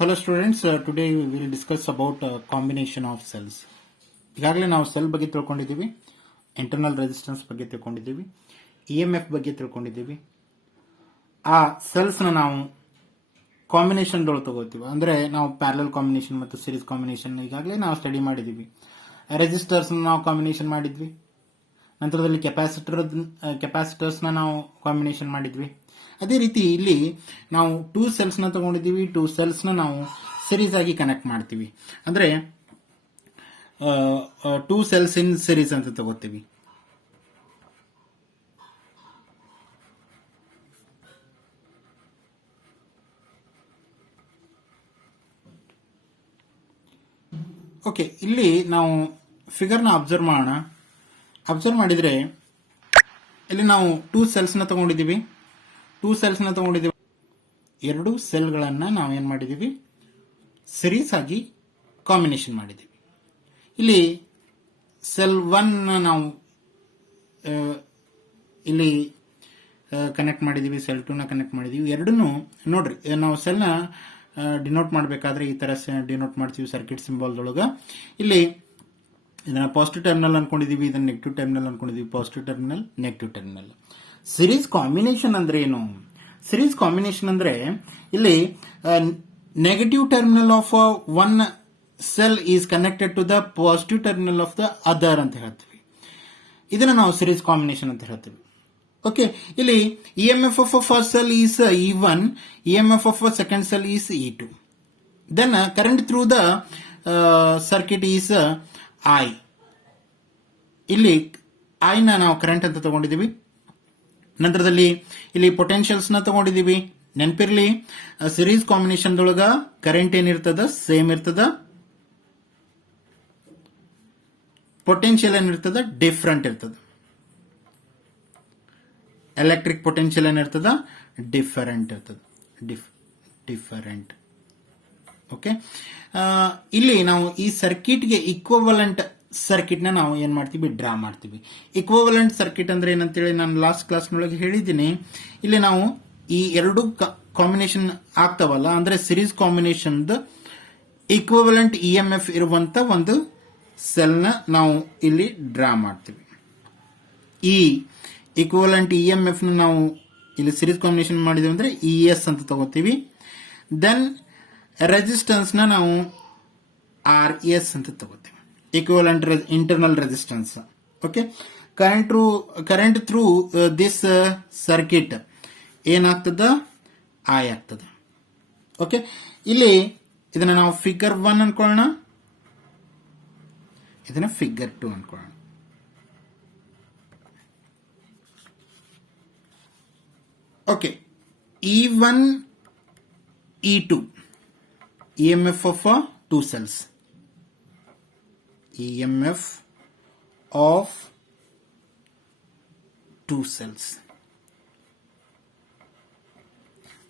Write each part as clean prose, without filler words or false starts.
Hello students, today we will discuss about combination of cells. ಈಗಾಗಲೇ ನಾವು cell ಬಗ್ಗೆ ತಿಳ್ಕೊಂಡಿದ್ದೀವಿ, internal resistance ಬಗ್ಗೆ ತಿಳ್ಕೊಂಡಿದ್ದೀವಿ, EMF ಬಗ್ಗೆ ತಿಳ್ಕೊಂಡಿದ್ದೀವಿ. ಆ ಸೆಲ್ಸ್ನ ನಾವು ಕಾಂಬಿನೇಷನ್ದೊಳಗೆ ತಗೋತೀವಿ, ಅಂದರೆ ನಾವು ಪ್ಯಾರಲಲ್ ಕಾಂಬಿನೇಷನ್ ಮತ್ತು ಸೀರೀಸ್ ಕಾಂಬಿನೇಷನ್ ಈಗಾಗಲೇ ನಾವು ಸ್ಟಡಿ ಮಾಡಿದ್ದೀವಿ. ರೆಸಿಸ್ಟರ್ಸ್ನ ನಾವು ಕಾಂಬಿನೇಷನ್ ಮಾಡಿದ್ವಿ, ನಂತರದಲ್ಲಿ ಕೆಪಾಸಿಟರ್ಸ್ನ ನಾವು ಕಾಂಬಿನೇಷನ್ ಮಾಡಿದ್ವಿ. ಅದೇ ರೀತಿ ಇಲ್ಲಿ ನಾವು ಟೂ ಸೆಲ್ಸ್ನ ತಗೊಂಡಿದ್ದೀವಿ, ಟೂ ಸೆಲ್ಸ್ನ ನಾವು ಸಿರೀಸ್ ಆಗಿ ಕನೆಕ್ಟ್ ಮಾಡ್ತೀವಿ, ಅಂದರೆ ಟೂ ಸೆಲ್ಸ್ ಇನ್ ಸಿರೀಸ್ ಅಂತ ತಗೋತೀವಿ. ಓಕೆ, ಇಲ್ಲಿ ನಾವು ಫಿಗರ್ನ ಅಬ್ಸರ್ವ್ ಮಾಡೋಣ. ಅಬ್ಸರ್ವ್ ಮಾಡಿದರೆ ಇಲ್ಲಿ ನಾವು ಟೂ ಸೆಲ್ಸ್ನ ತಗೊಂಡಿದ್ದೀವಿ. ಎರಡು ಸೆಲ್ಗಳನ್ನು ನಾವು ಏನು ಮಾಡಿದ್ದೀವಿ, ಸಿರೀಸ್ ಆಗಿ ಕಾಂಬಿನೇಷನ್ ಮಾಡಿದ್ದೀವಿ. ಇಲ್ಲಿ ಸೆಲ್ 1 ನಾವು ಇಲ್ಲಿ ಕನೆಕ್ಟ್ ಮಾಡಿದ್ದೀವಿ, ಸೆಲ್ 2ನ ಕನೆಕ್ಟ್ ಮಾಡಿದ್ದೀವಿ. ಎರಡನ್ನೂ ನೋಡ್ರಿ, ನಾವು ಸೆಲ್ನ ಡಿನೋಟ್ ಮಾಡಬೇಕಾದ್ರೆ ಈ ಥರ ಡಿನೋಟ್ ಮಾಡ್ತೀವಿ ಸರ್ಕ್ಯೂಟ್ ಸಿಂಬಾಲ್ದೊಳಗೆ. ಇಲ್ಲಿ ಇದನ್ನು ಪಾಸಿಟಿವ್ ಟರ್ಮಿನಲ್ ಅನ್ಕೊಂಡಿದ್ದೀವಿ, ಇದನ್ನು ನೆಗೆಟಿವ್ ಟರ್ಮಿನಲ್ ಅನ್ಕೊಂಡಿದ್ದೀವಿ. Positive terminal, negative terminal. Series combination ಅಂದ್ರೆ ಏನು? ಸಿರೀಸ್ ಕಾಂಬಿನೇಷನ್ ಅಂದ್ರೆ ಇಲ್ಲಿ negative terminal of one cell is connected to the positive terminal of the other ಅಂತ ಹೇಳ್ತೀವಿ. ಇದನ್ನ ನಾವು ಸಿರೀಸ್ ಕಾಂಬಿನೇಷನ್ ಅಂತ ಹೇಳ್ತೀವಿ. ಓಕೆ, ಇಲ್ಲಿ EMF of a first cell is E1, EMF of a second cell is E2. Then current through the circuit is I. ಇಲ್ಲಿ I ನ ನಾವು ಕರೆಂಟ್ ಅಂತ ತಗೊಂಡಿದ್ದೀವಿ. ನಂತರದಲ್ಲಿ ಇಲ್ಲಿ ಪೊಟೆನ್ಷಿಯಲ್ಸ್ ನ ತಗೊಂಡಿದ್ದೀವಿ. ನೆನಪಿರ್ಲಿ, ಸಿರೀಸ್ ಕಾಂಬಿನೇಷನ್ ದೊಳಗ ಕರೆಂಟ್ ಏನಿರ್ತದ ಸೇಮ್ ಇರ್ತದ, ಪೊಟೆನ್ಷಿಯಲ್ ಏನಿರ್ತದ ಡಿಫ್ರೆಂಟ್ ಇರ್ತದ. ಎಲೆಕ್ಟ್ರಿಕ್ ಪೊಟೆನ್ಷಿಯಲ್ ಏನಿರ್ತದ ಡಿಫರೆಂಟ್ ಇರ್ತದ, ಡಿಫರೆಂಟ್. ಓಕೆ, ಇಲ್ಲಿ ನಾವು ಈ ಸರ್ಕ್ಯೂಟ್ಗೆ ಇಕ್ವಲೆಂಟ್ ಸರ್ಕ್ಯೂಟ್ ನ ನಾವು ಏನ್ ಮಾಡ್ತೀವಿ, ಡ್ರಾ ಮಾಡ್ತೀವಿ. ಇಕ್ವಲೆಂಟ್ ಸರ್ಕ್ಯೂಟ್ ಅಂದ್ರೆ ಏನಂತೇಳಿ ನಾನು ಲಾಸ್ಟ್ ಕ್ಲಾಸ್ನೊಳಗೆ ಹೇಳಿದ್ದೀನಿ. ಇಲ್ಲಿ ನಾವು ಈ ಎರಡು ಕಾಂಬಿನೇಷನ್ ಆಗ್ತಾವಲ್ಲ, ಅಂದ್ರೆ ಸಿರೀಸ್ ಕಾಂಬಿನೇಷನ್ ಇಕ್ವಲೆಂಟ್ EMF ಇರುವಂತ ಒಂದು ಸೆಲ್ ನ ನಾವು ಇಲ್ಲಿ ಡ್ರಾ ಮಾಡ್ತೀವಿ. ಈ ಇಕ್ವಲೆಂಟ್ EMF ನ ನಾವು ಇಲ್ಲಿ ಸಿರೀಸ್ ಕಾಂಬಿನೇಷನ್ ಮಾಡಿದ್ವಿ ಅಂದ್ರೆ ES ಅಂತ ತಗೋತೀವಿ. ದೆನ್ ರೆಸಿಸ್ಟೆನ್ಸ್ ನ ನಾವು RS ಅಂತ ತಗೋತೀವಿ, equivalent internal resistance. Okay, current through this circuit ಏನಾಗ್ತದ, I ಆಗ್ತದ. ಓಕೆ, ಇಲ್ಲಿ ಇದನ್ನ ನಾವು ಫಿಗರ್ 1 ಅನ್ಕೊಳ್ಳೋಣ, ಇದನ್ನ ಫಿಗರ್ 2 ಅನ್ಕೊಳ್ಳೋಣ. Okay, E1 E2 EMF of two cells, EMF of two cells.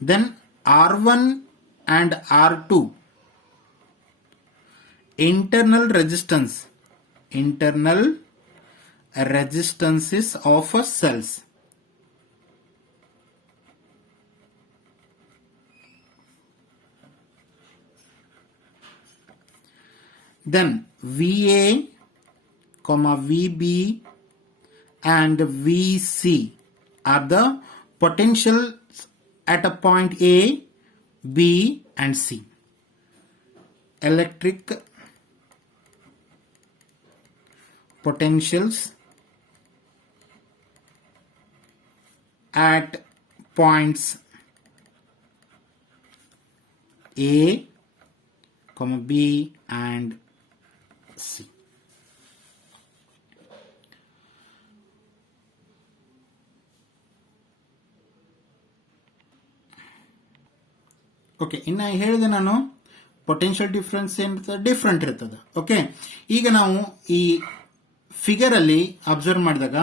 Then R1 and R2 internal resistances of cells. Then VA, VB and VC are the potentials at a point A, B and C. Electric potentials at points A, B and C. Okay, ಇನ್ನು ಹೇಳಿದೆ ನಾನು potential difference ಏನಿರ್ತದೆ different ಇರ್ತದೆ. Okay, ಈಗ ನಾವು ಈ figure ಅಲ್ಲಿ observe ಮಾಡಿದಾಗ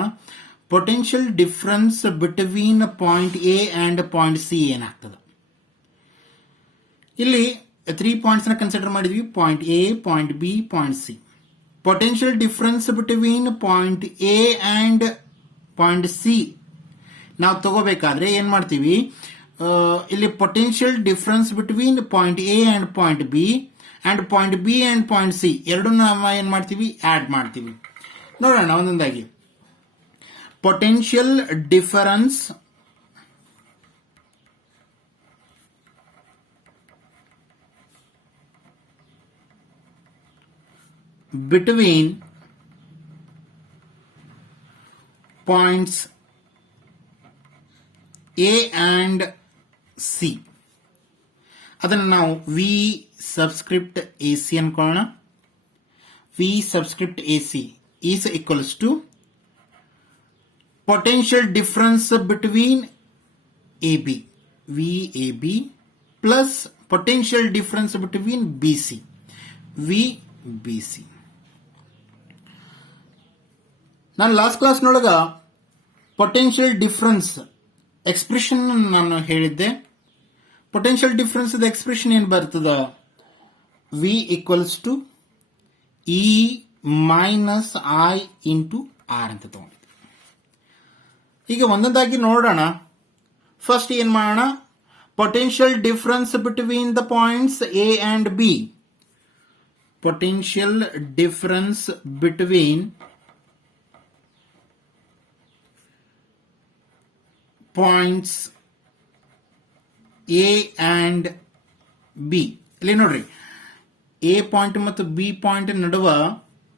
potential difference between point A and point C ಏನಾಗ್ತದೆ, ಇಲ್ಲಿ 3 ಪಾಯಿಂಟ್ಸ್ ನ ಕನ್ಸಿಡರ್ ಮಾಡಿದ್ವಿ, point A, point B, point C. Potential difference between point A and point C ನಾವು ತಗೋಬೇಕಾದ್ರೆ ಏನ್ ಮಾಡ್ತೀವಿ, ಇಲ್ಲಿ potential difference between point A and point B and point B and point C ಎರಡನ್ನೂ ನಾವು ಏನ್ ಮಾಡ್ತೀವಿ, ಆಡ್ ಮಾಡ್ತೀವಿ. ನೋಡೋಣ ಒಂದೊಂದಾಗಿ. Potential difference between points A and C ಅದನ್ನು ನಾವು ವಿ ಸಬ್ಸ್ಕ್ರಿಪ್ಟ್ ಎ ಸಿ ಅನ್ಕೊಳ್ಳೋಣ. V subscript A C is equals to potential difference between A B, V A B plus potential difference between B C, V B C. ನಾನು last ಕ್ಲಾಸ್ನೊಳಗ potential difference expression ನಾನು ಹೇಳಿದ್ದೆ. Potential difference expression ಏನು ಬರ್ತದ, V equals to E minus I into R ಅಂತ ತಗೊಂಡಿದ್ದೆ. ಈಗ ಒಂದೊಂದಾಗಿ ನೋಡೋಣ. ಫಸ್ಟ್ ಏನ್ ಮಾಡೋಣ, potential difference between the points A and B. Potential difference between points A and B. ಇಲ್ಲಿ ನೋಡ್ರಿ, ಎ ಪಾಯಿಂಟ್ ಮತ್ತು ಬಿ ಪಾಯಿಂಟ್ ನಡುವ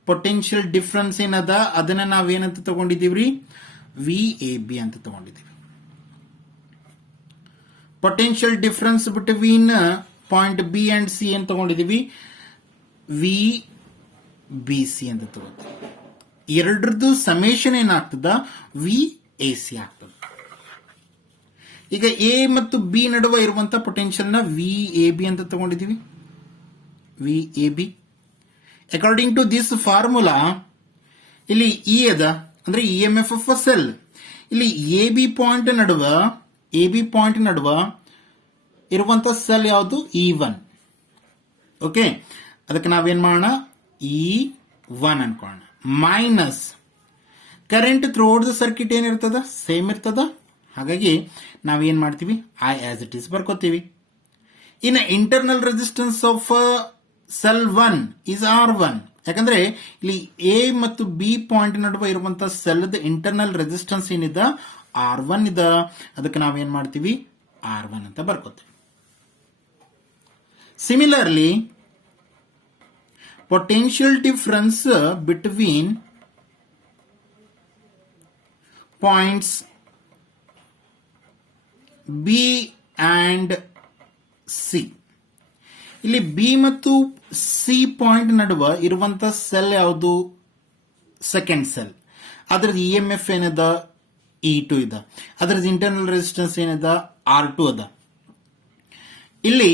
ಪೊಟೆನ್ಷಿಯಲ್ ಡಿಫರೆನ್ಸ್ ಏನದ ಅದನ್ನ ನಾವೇನಂತ ತಗೊಂಡಿದ್ದೀವ್ರಿ, ವಿ ಎ ಬಿ ಅಂತ ತಗೊಂಡಿದ್ದೀವಿ. Potential difference between point B and C ಅಂತ ತಗೊಂಡಿದ್ದೀವಿ, ವಿ ಬಿ ಸಿ ಅಂತ ತಗೋತೀವಿ. ಎರಡರದ್ದು ಸಮೇಷನ್ ಏನಾಗ್ತದ, ವಿ ಎ ಸಿ ಆಗ್ತದ. ಈಗ ಎ ಮತ್ತು ಬಿ ನಡುವೆ ಇರುವಂತ ಪೊಟೆನ್ಷಿಯಲ್ ನ ವಿ ಎ ಬಿ ಅಂತ ತಗೊಂಡಿದ್ದೀವಿ, V A B. According to this formula ಇಲ್ಲಿ ಇ ಅದ ಅಂದ್ರೆ E M F of cell. ಇಲ್ಲಿ ಎ ಬಿ ಪಾಯಿಂಟ್ ನಡುವ ಇರುವಂತ ಸೆಲ್ ಯಾವುದು, ಇ ಒನ್. ಓಕೆ, ಅದಕ್ಕೆ ನಾವೇನ್ ಮಾಡೋಣ, ಇ ಒನ್ ಅನ್ಕೊಳ್ಳೋಣ. Minus current through out the circuit ಏನಿರ್ತದ, ಸೇಮ್ ಇರ್ತದ. ಹಾಗಾಗಿ ನಾವೇನ್ ಮಾಡ್ತೀವಿ, ಐ ಆಸ್ ಇಟ್ ಇಸ್ ಬರ್ಕೋತೀವಿ. In internal resistance of cell 1 is R1. ಯಾಕಂದ್ರೆ ಇಲ್ಲಿ ಎ ಮತ್ತು ಬಿ ಪಾಯಿಂಟ್ ನಡುವೆ ಇರುವಂತಹ ಸೆಲ್ ಇಂಟರ್ನಲ್ ರೆಸಿಸ್ಟೆನ್ಸ್ ಏನಿದೆ R1 ಇದ, ಅದಕ್ಕೆ ನಾವೇನ್ ಮಾಡ್ತೀವಿ, R1 ಅಂತ ಬರ್ಕೋತೀವಿ. Similarly potential difference between points B and C. ಇಲ್ಲಿ ಬಿ ಮತ್ತು ಸಿ ಪಾಯಿಂಟ್ ನಡುವೆ ಇರುವಂತ ಸೆಲ್ ಯಾವುದು, ಸೆಕೆಂಡ್ ಸೆಲ್. ಅದ್ರದ್ದು ಇ ಎಂ ಎಫ್ ಏನದ, E2 ಇದೆ. ಅದ್ರದ್ದು ಇಂಟರ್ನಲ್ ರೆಸಿಸ್ಟೆನ್ಸ್ ಏನದ, R2 ಅದ. ಇಲ್ಲಿ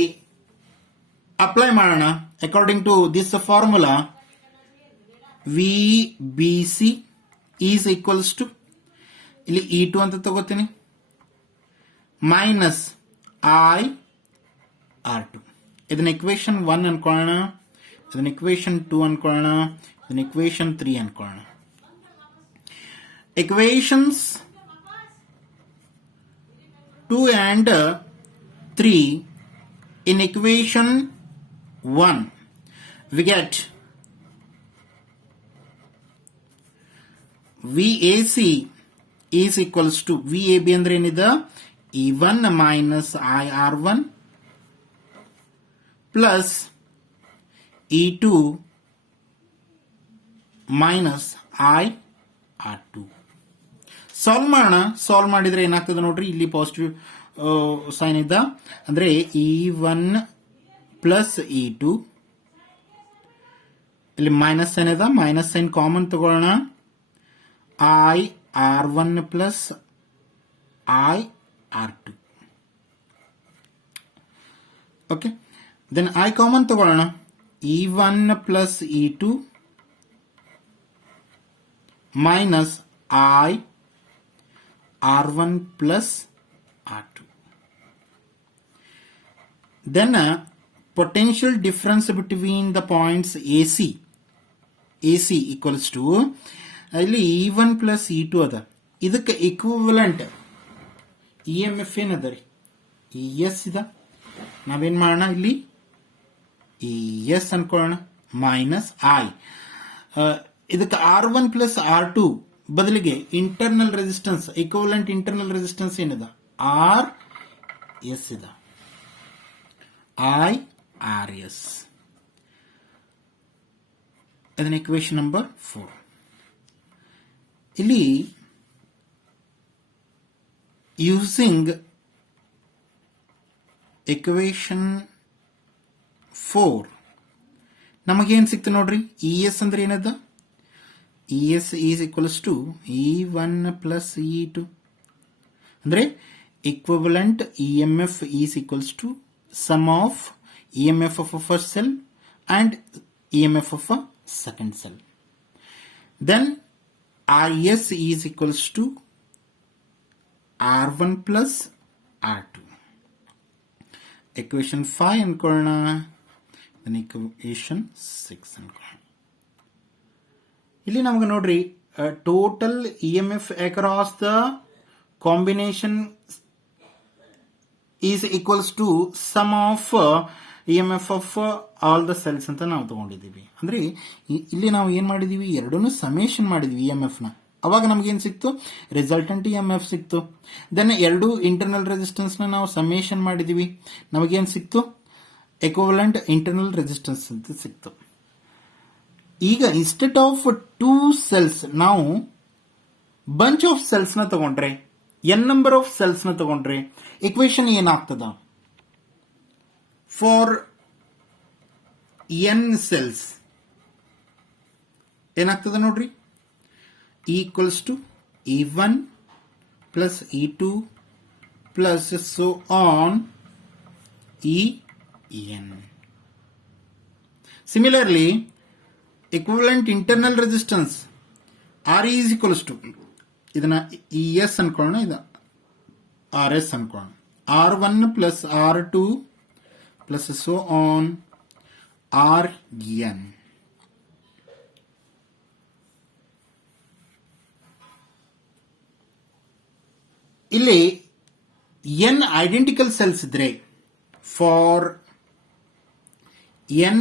ಅಪ್ಲೈ ಮಾಡೋಣ. According to this formula, V B C is equals to ಇಲ್ಲಿ E2 ಅಂತ ತಗೋತೀನಿ, ಮೈನಸ್ ಐ R2. ಇದನ್ನ ಇಕ್ವೇಶನ್ 1 ಅನ್ಕೊಳ್ಳೋಣ, ಇದನ್ನ ಇಕ್ವೇಶನ್ 2 ಅನ್ಕೊಳ್ಳೋಣ, ಇದನ್ನ equation 3 ಅನ್ಕೊಳ್ಳೋಣ. Equations 2 and 3. In equation 1 we get VAC is equals to VAB ಅಂದ್ರೆ ಏನಿದೆ, E1 minus IR1 plus E2 minus IR2. Solve ಮಾಡೋಣ. ಸಾಲ್ವ್ ಮಾಡಿದ್ರೆ ಏನಾಗ್ತದೆ ನೋಡ್ರಿ, ಇಲ್ಲಿ ಪಾಸಿಟಿವ್ ಸೈನ್ ಇದ್ದ ಅಂದ್ರೆ E1 ಪ್ಲಸ್ E2, ಇಲ್ಲಿ ಮೈನಸ್ ಸೈನ್ ಇದೆ, ಮೈನಸ್ ಸೈನ್ ಕಾಮನ್ ತಗೊಳ್ಳೋಣ, IR1 plus IR2. Okay, then I common ತಗೊಳ್ಳೋಣ, E1 plus E2 minus IR1 plus R2. Then potential difference between the points AC equals to ಇಲ್ಲಿ E1 plus E2 ಅದ. ಇದಕ್ಕೆ equivalent EMF ಏನದ ರೀ, ಈ S ಇದೆ, ನಾವೇನು ಮಾಡೋಣ ಇಲ್ಲಿ ಈ ಎಸ್ ಅನ್ಕೊಳ್ಳೋಣ, ಮೈನಸ್ ಐ. ಇದಕ್ಕೆ R1 ಪ್ಲಸ್ R2 ಬದಲಿಗೆ internal resistance, equivalent internal resistance ಏನಿದೆ ಆರ್ ಎಸ್ ಇದೆ, IRS. ಅದನ್ನ ಇಕ್ವೇಶನ್ ನಂಬರ್ 4. ಇಲ್ಲಿ ಯೂಸಿಂಗ್ ಇಕ್ವೇಶನ್ 4 ನಮಗೇನು ಸಿಕ್ತು ನೋಡ್ರಿ, ಇ ಎಸ್ ಅಂದ್ರೆ ಏನದ, E S is equals to E1 plus E2 ಅಂದ್ರೆ equivalent EMF is equals to sum of EMF of a first cell and EMF of a second cell. Then RS is equals to R1 plus R2. Equation 5 ಅನ್ಕೊಳ್ಳೋಣ, then equation 6 ಅನ್ಕೊಳ್ಳೋಣ. ಇಲ್ಲಿ ನಮಗೆ ನೋಡ್ರಿ total EMF across the combination is equals to sum of EMF of all the cells ಅಂತ ನಾವು ತಗೊಂಡಿದ್ದೀವಿ. ಅಂದ್ರೆ ಇಲ್ಲಿ ನಾವು ಏನ್ ಮಾಡಿದೀವಿ, ಎರಡನ್ನೂ ಸಮೇಷನ್ ಮಾಡಿದ್ವಿ EMF ನ. ಅವಾಗ ನಮ್ಗೇನ್ ಸಿಕ್ತು, ರಿಸಲ್ಟೆಂಟ್ EMF ಸಿಕ್ತು. ದೆನ್ ಎರಡು ಇಂಟರ್ನಲ್ ರೆಸಿಸ್ಟೆನ್ಸ್ ನ ನಾವು ಸಮೇಷನ್ ಮಾಡಿದೀವಿ, ನಮಗೇನ್ ಸಿಕ್ತು, ಎಕ್ವಿವೆಲೆಂಟ್ ಇಂಟರ್ನಲ್ ರೆಸಿಸ್ಟೆನ್ಸ್ ಅಂತ ಸಿಕ್ತು. ಈಗ ಇನ್ಸ್ಟೆಡ್ ಆಫ್ 2 cells ನಾವು ಬಂಚ್ ಆಫ್ ಸೆಲ್ಸ್ ನ ತಗೊಂಡ್ರೆ, ಎನ್ ನಂಬರ್ ಆಫ್ ಸೆಲ್ಸ್ ನ ತಗೊಂಡ್ರೆ ಇಕ್ವೇಶನ್ ಏನಾಗ್ತದ, ಫಾರ್ ಎನ್ ಸೆಲ್ಸ್ ಏನಾಗ್ತದ ನೋಡ್ರಿ, equals to E1 plus E2 plus so on En. Similarly equivalent internal resistance R is equals to ಇದನ್ನ ES ಅನ್ಕೊಳ್ಳೋಣ, ಇದು RS ಅನ್ಕೊಳ್ಳೋಣ, R1 ಪ್ಲಸ್ R2 ಪ್ಲಸ್ ಸೊ ಆನ್ RN. ಇಲ್ಲಿ n ಐಡೆಂಟಿಕಲ್ ಸೆಲ್ಸ್ ಇದ್ರೆ, ಫಾರ್ n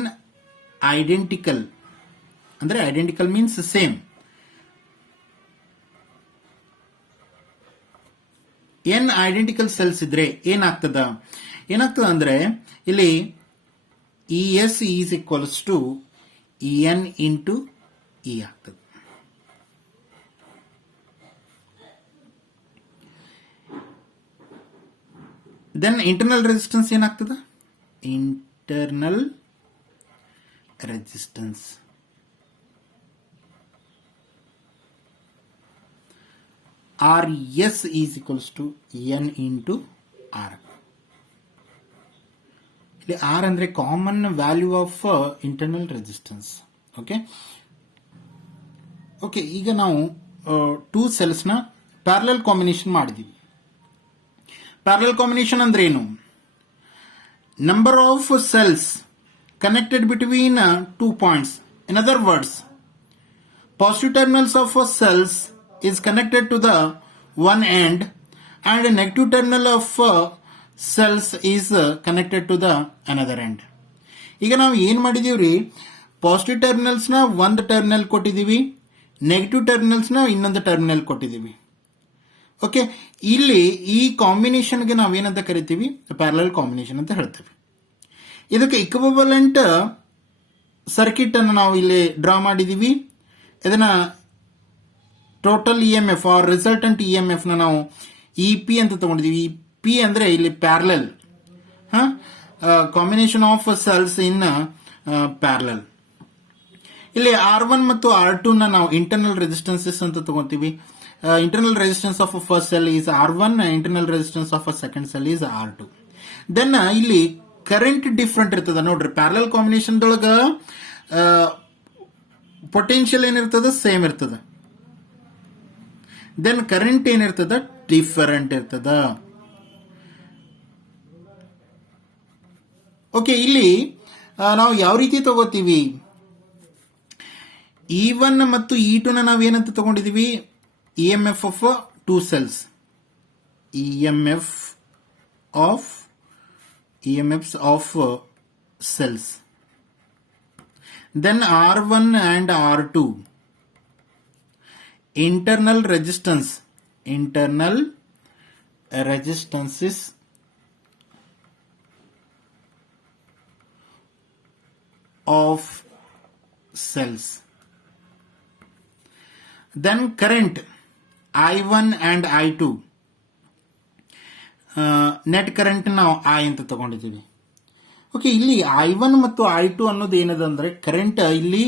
ಐಡೆಂಟಿಕಲ್ ಅಂದ್ರೆ identical means same, n identical cells ಇದ್ರೆ ಏನಾಗ್ತದ ಅಂದ್ರೆ ಇಲ್ಲಿ ES is equals to En into E ಆಗ್ತದೆ. ದೆನ್ ಇಂಟರ್ನಲ್ ರೆಸಿಸ್ಟೆನ್ಸ್ ಏನಾಗ್ತದ, internal resistance RS is equals to N into R. ಇಲ್ಲಿ R ಅಂದ್ರೆ common value of internal resistance. Okay, ಈಗ ನಾವು 2 cells ನ ಪ್ಯಾರಲಲ್ ಕಾಂಬಿನೇಷನ್ ಮಾಡಿದೀವಿ. ಪ್ಯಾರಲಲ್ ಕಾಂಬಿನೇಷನ್ ಅಂದ್ರೆ ಏನು, number of cells connected between 2 points. In other words, positive terminals of cells is connected to the one end and a negative terminal of cells is connected to the another end. ಈಗ ನಾವು ಏನು ಮಾಡಿದೀವ್ರಿ, positive terminals ನ ಒಂದು terminal ಕೊಟ್ಟಿದ್ದೀವಿ, negative terminals ನ ಇನ್ನೊಂದು terminal ಕೊಟ್ಟಿದ್ದೀವಿ. Okay, ಇಲ್ಲಿ ಈ ಕಾಂಬಿನೇಷನ್ಗೆ ನಾವೇನಂತ ಕರಿತೀವಿ, ಪ್ಯಾರಲಲ್ ಕಾಂಬಿನೇಷನ್ ಅಂತ ಹೇಳ್ತೇವೆ. ಇದಕ್ಕೆ ಇಕ್ವಿವೆಲೆಂಟ್ ಸರ್ಕ್ಯೂಟ್ ಅನ್ನು ನಾವು ಇಲ್ಲಿ ಡ್ರಾ ಮಾಡಿದೀವಿ. ಇದನ್ನ total EMF or resultant EMF ನ ನಾವು EP ಅಂತ ತಗೊಂಡಿದೀವಿ. P ಅಂದ್ರೆ ಇಲ್ಲಿ parallel, combination of cells in parallel. ಇಲ್ಲಿ R1 ಮತ್ತು R2 ನ ನಾವು ಇಂಟರ್ನಲ್ ರೆಸಿಸ್ಟೆನ್ಸಸ್ ಅಂತ ತಗೊಂತೀವಿ. Internal resistance of a first cell is R1, internal resistance of a second cell is R2. Then ಇಲ್ಲಿ ಕರೆಂಟ್ ಡಿಫ್ರೆಂಟ್ ಇರ್ತದ ನೋಡ್ರಿ, ಪ್ಯಾರಲಲ್ ಕಾಂಬಿನೇಷನ್ ದೊಳಗ ಪೊಟೆನ್ಷಿಯಲ್ ಏನಿರ್ತದ ಸೇಮ್ ಇರ್ತದ, ದೆನ್ ಕರೆಂಟ್ ಏನಿರ್ತದ ಡಿಫರೆಂಟ್ ಇರ್ತದ. ಓಕೆ, ಇಲ್ಲಿ ನಾವು ಯಾವ ರೀತಿ ತಗೋತೀವಿ, E1 ಮತ್ತು E2 ನ ನಾವೇನಂತ ತಗೊಂಡಿದೀವಿ, EMF of 2 cells, EMF of EMFs of cells. Then R1 and R2, internal resistances of cells. Then current I1 and I2, net current ನಾವು ಐ ಅಂತ ತಗೊಂಡಿದ್ದೀವಿ. ಓಕೆ, ಇಲ್ಲಿ I1 ಮತ್ತು I2 ಅನ್ನೋದು ಏನದ ಅಂದ್ರೆ ಕರೆಂಟ್ ಇಲ್ಲಿ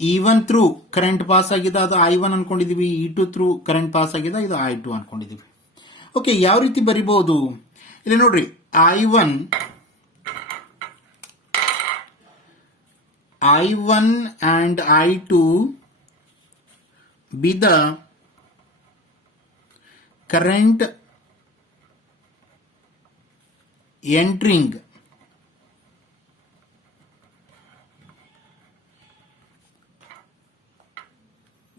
E1 ಥ್ರೂ ಕರೆಂಟ್ ಪಾಸ್ ಆಗಿದೆ, ಅದು I1 ಅನ್ಕೊಂಡಿದೀವಿ. E2 through current pass ಆಗಿದೆ, ಇದು I2 ಅನ್ಕೊಂಡಿದೀವಿ. ಓಕೆ, ಯಾವ ರೀತಿ ಬರಿಬಹುದು ಇಲ್ಲಿ ನೋಡ್ರಿ. I1 and I2 be the current entering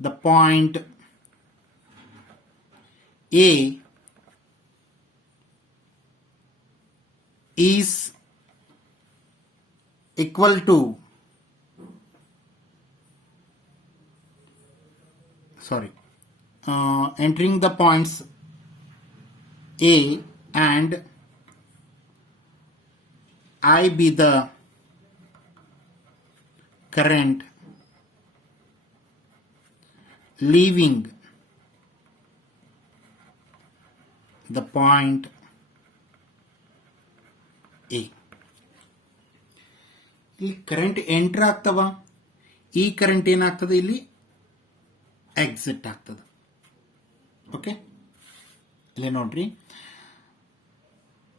the point A is equal to entering the points A and I be the current leaving the point A. ಇಲ್ಲಿ current enter ಆಗ್ತವ, ಈ current ಏನಾಗ್ತದೆ ಇಲ್ಲಿ exit ಆಗ್ತದೆ. ಓಕೆ, ಇಲ್ಲಿ ನೋಡ್ರಿ,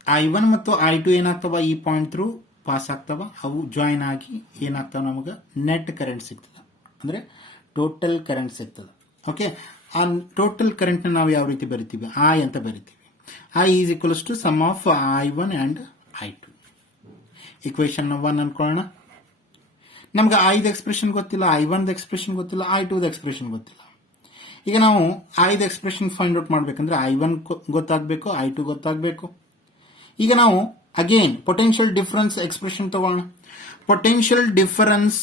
I1 ಮತ್ತು I2 ಏನಾಗ್ತವ, ಈ ಪಾಯಿಂಟ್ ಥ್ರೂ ಪಾಸ್ ಆಗ್ತವ, ಅವು ಜಾಯಿನ್ ಆಗಿ ಏನಾಗ್ತವ, ನಮಗೆ ನೆಟ್ ಕರೆಂಟ್ ಸಿಗ್ತದೆ, ಅಂದ್ರೆ ಟೋಟಲ್ ಕರೆಂಟ್ ಸಿಗ್ತದೆ. ಓಕೆ, ಆ ಟೋಟಲ್ ಕರೆಂಟ್ ನಾವು ಯಾವ ರೀತಿ ಬರಿತೀವಿ, I ಅಂತ ಬರಿತೀವಿ. I is equals to sum of I1 and I2. Equation 1 ಅನ್ಕೊಳ್ಳೋಣ. ನಮ್ಗೆ ಐದು ಎಕ್ಸ್ಪ್ರೆಷನ್ ಗೊತ್ತಿಲ್ಲ, I1 ಎಕ್ಸ್ಪ್ರೆಷನ್ ಗೊತ್ತಿಲ್ಲ, I2 ಎಕ್ಸ್ಪ್ರೆಷನ್ ಗೊತ್ತಿಲ್ಲ. ಈಗ ನಾವು ಐದು ಎಕ್ಸ್ಪ್ರೆಷನ್ ಫೈಂಡ್ ಔಟ್ ಮಾಡ್ಬೇಕಂದ್ರೆ I1 ಗೊತ್ತಾಗಬೇಕು, I2 ಗೊತ್ತಾಗಬೇಕು. ಈಗ ನಾವು ಅಗೇನ್ ಪೊಟೆನ್ಷಿಯಲ್ ಡಿಫರೆನ್ಸ್ ಎಕ್ಸ್ಪ್ರೆಷನ್ ತಗೋಣ. Potential difference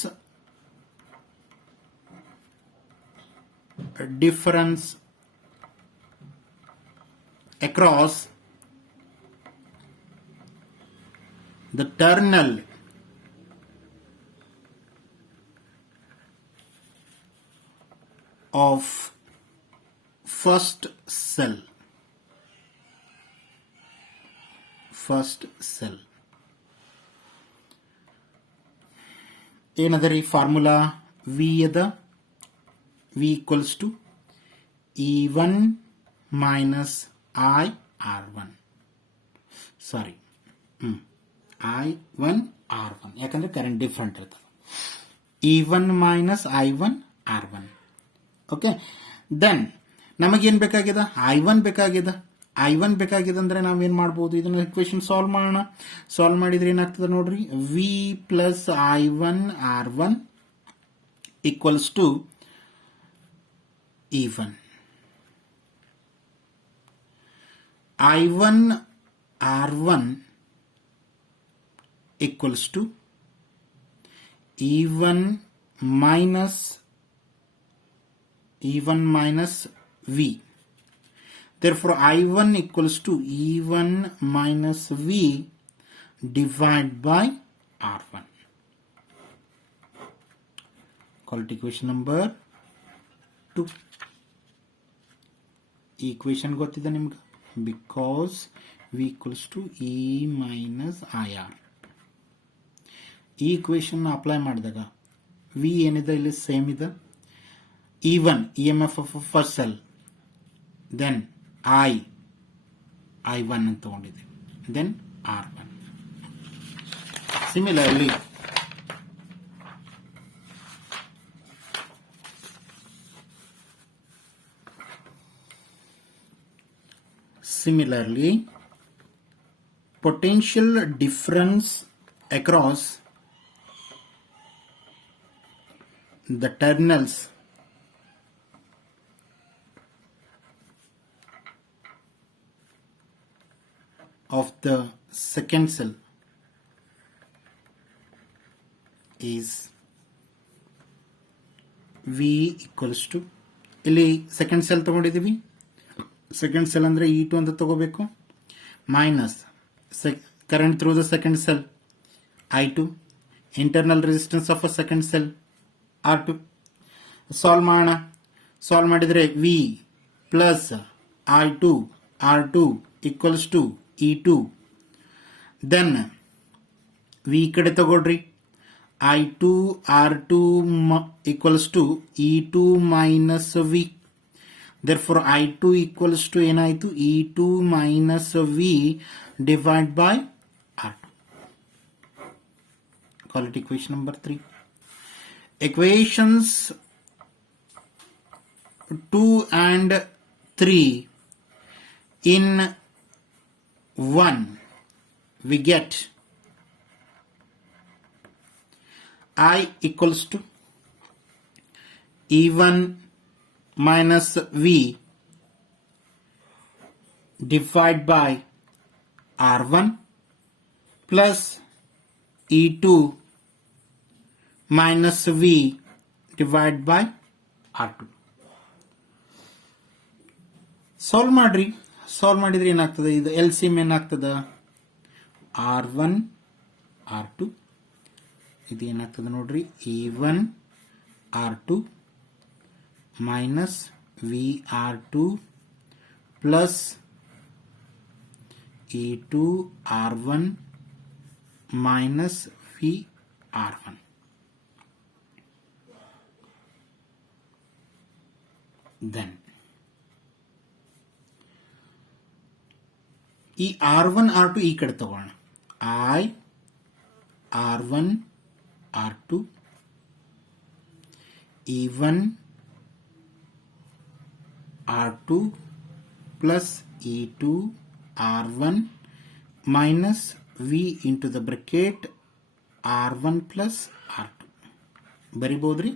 across the terminal of first cell. ಏನದ ರೀ ಫಾರ್ಮುಲಾ? ವಿ ಅದ, V equals to E1 minus I1. I1 R1, ಯಾಕಂದ್ರೆ ಕರೆಂಟ್ ಡಿಫ್ರೆಂಟ್ ಇರ್ತದೆ. E1 minus I1 R1. Okay, then ನಮಗೇನ್ ಬೇಕಾಗಿದೆ? I1 ಬೇಕಾಗಿದೆ. I1 ಬೇಕಾಗಿದೆ ಅಂದ್ರೆ ನಾವೇನ್ ಮಾಡ್ಬೋದು, ಇದನ್ನ ಇಕ್ವೇಶನ್ ಸಾಲ್ವ್ ಮಾಡೋಣ. ಸಾಲ್ವ್ ಮಾಡಿದ್ರೆ ಏನಾಗ್ತದೆ ನೋಡ್ರಿ, V plus I1 R1 equals to E1. I1 R1 equals to E1 minus V. Therefore, I1 equals to E1 minus V divided by R1. Call it equation number 2. Equation ಗೊತ್ತಿದೆ ನಿಮ್ಗೆ, because V equals to E minus IR. ಈ equation apply ಮಾಡಿದಾಗ V ಏನಿದೆ ಇಲ್ಲಿ same ಇದೆ. E1 EMF of first cell, then I1 ಅಂತ ತಗೊಂಡಿದೆ, then R1. Similarly, potential difference across the terminals of the second cell is V equals to, ಇಲ್ಲಿ second cell ತಗೊಂಡಿದ್ದೀವಿ, second cell ಅಂದರೆ E2 ಅಂತ ತಗೋಬೇಕು, minus current through the second cell I2, internal resistance of a second cell R2. Solve ಮಾಡೋಣ. Solve ಮಾಡಿದರೆ V plus R2 equals to E2. Then V ಕಡೆ ತಗೊಳ್ರಿ, I2 R2 equals to E2 minus V. Therefore, I2 equals to ಏನಾಯಿತು, E2 minus V divided by R2. Call it equation number 3. Equations 2 and 3 in 1 we get I equals to E1 minus V divided by R1 plus E2 minus V divided by R2. Solve ಮಾಡ್ರಿ. Solve ಮಾಡಿದ್ರೆ ಏನಾಗ್ತದೆ, ಇದು LCM ಏನಾಗ್ತದೆ, R1 R2, ಇದು ಏನಾಗ್ತದೆ ನೋಡ್ರಿ, E1 R2 minus VR2 plus E2 R1 minus VR1. Then ಈ R1 R2 ಈ ಕಡೆ ತಗೋಣ, I R1 R2 E1 R2 plus E2 R1 minus V into the bracket R1 plus R2. ಬರಿಬೋದ್ರಿ.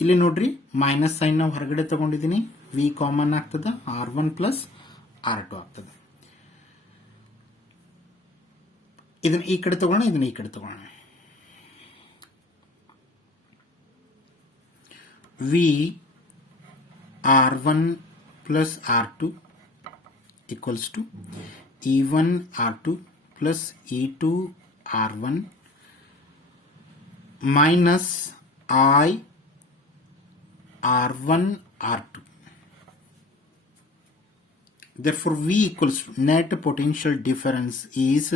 ಇಲ್ಲಿ ನೋಡ್ರಿ, ಮೈನಸ್ ಸೈನ್ ನಾವು ಹೊರಗಡೆ ತಗೊಂಡಿದ್ದೀನಿ, V ಕಾಮನ್ ಆಗ್ತದ, R1 plus R2 ಆಗ್ತದೆ. ಇದನ್ನ ಈ ಕಡೆ ತಗೋಣ, ಇದನ್ನ ಈ ಕಡೆ ತಗೋಣ. V R1 plus R2 equals to E1 R2 plus E2 R1 minus I R1 R2. Therefore, V equals to net potential difference is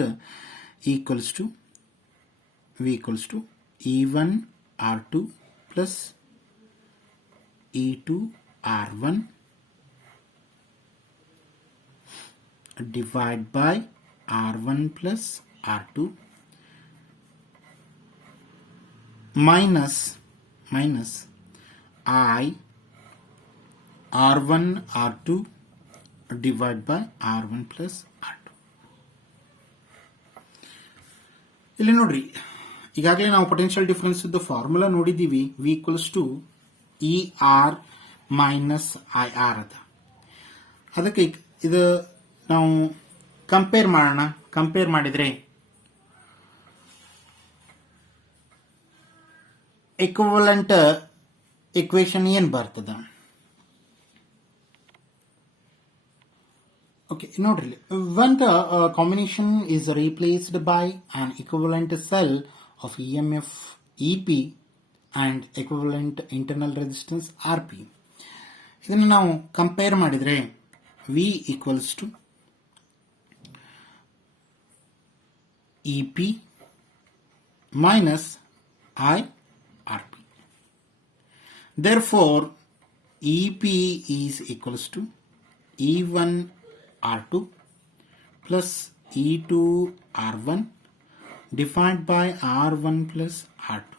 equals to V equals to E1 R2 plus E2 R1 divided by R1 plus R2 minus I R1 R2 divided by R1 plus R2. ಇಲ್ಲಿ ನೋಡ್ರಿ, ಈಗಾಗಲೇ ನಾವು potential difference ಇದ್ದು formula ನೋಡಿದ್ದೀವಿ. V equals to ER minus IR ಅದ. ಅದಕ್ಕೆ ಇದು ನಾವು ಕಂಪೇರ್ ಮಾಡೋಣ. ಕಂಪೇರ್ ಮಾಡಿದರೆ equivalent equation ಏನು ಬರ್ತದ? Okay, ನೋಡ್ರಿ, when the combination is replaced by an equivalent cell of EMF EP and equivalent internal resistance RP, ಇದನ್ನು ನಾವು ಕಂಪೇರ್ ಮಾಡಿದರೆ V equals to EP minus I RP. Therefore, EP is equals to E1 R2 plus E2 R1 divided by R1 plus R2.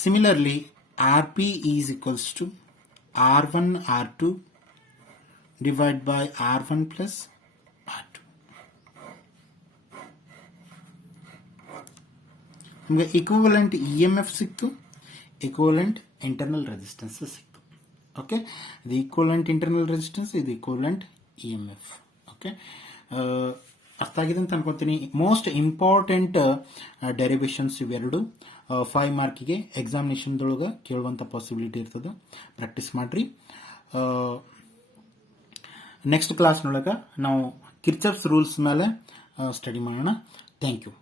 Similarly, RP is equals to R1 R2 divided by R1 plus R2. ನಮಗೆ equivalent EMF ಸಿಕ್ತು, equivalent internal resistance ಸಿಕ್ತು. Okay, ಇದು equivalent internal resistance, ಇದು equivalent EMF. Okay, ಅರ್ಥ ಆಗಿದೆ ಅಂತ ಅನ್ಕೋತೀನಿ. Most important derivations ಇವೆರಡು 5 ಮಾರ್ಕಿಗೆ ಎಕ್ಸಾಮಿನೇಷನ್ದೊಳಗೆ ಕೇಳುವಂಥ ಪಾಸಿಬಿಲಿಟಿ ಇರ್ತದೆ. ಪ್ರಾಕ್ಟೀಸ್ ಮಾಡಿರಿ. ನೆಕ್ಸ್ಟ್ ಕ್ಲಾಸ್ನೊಳಗೆ ನಾವು ಕಿರ್ಚಾಫ್ಸ್ ರೂಲ್ಸ್ ಮೇಲೆ ಸ್ಟಡಿ ಮಾಡೋಣ. Thank you.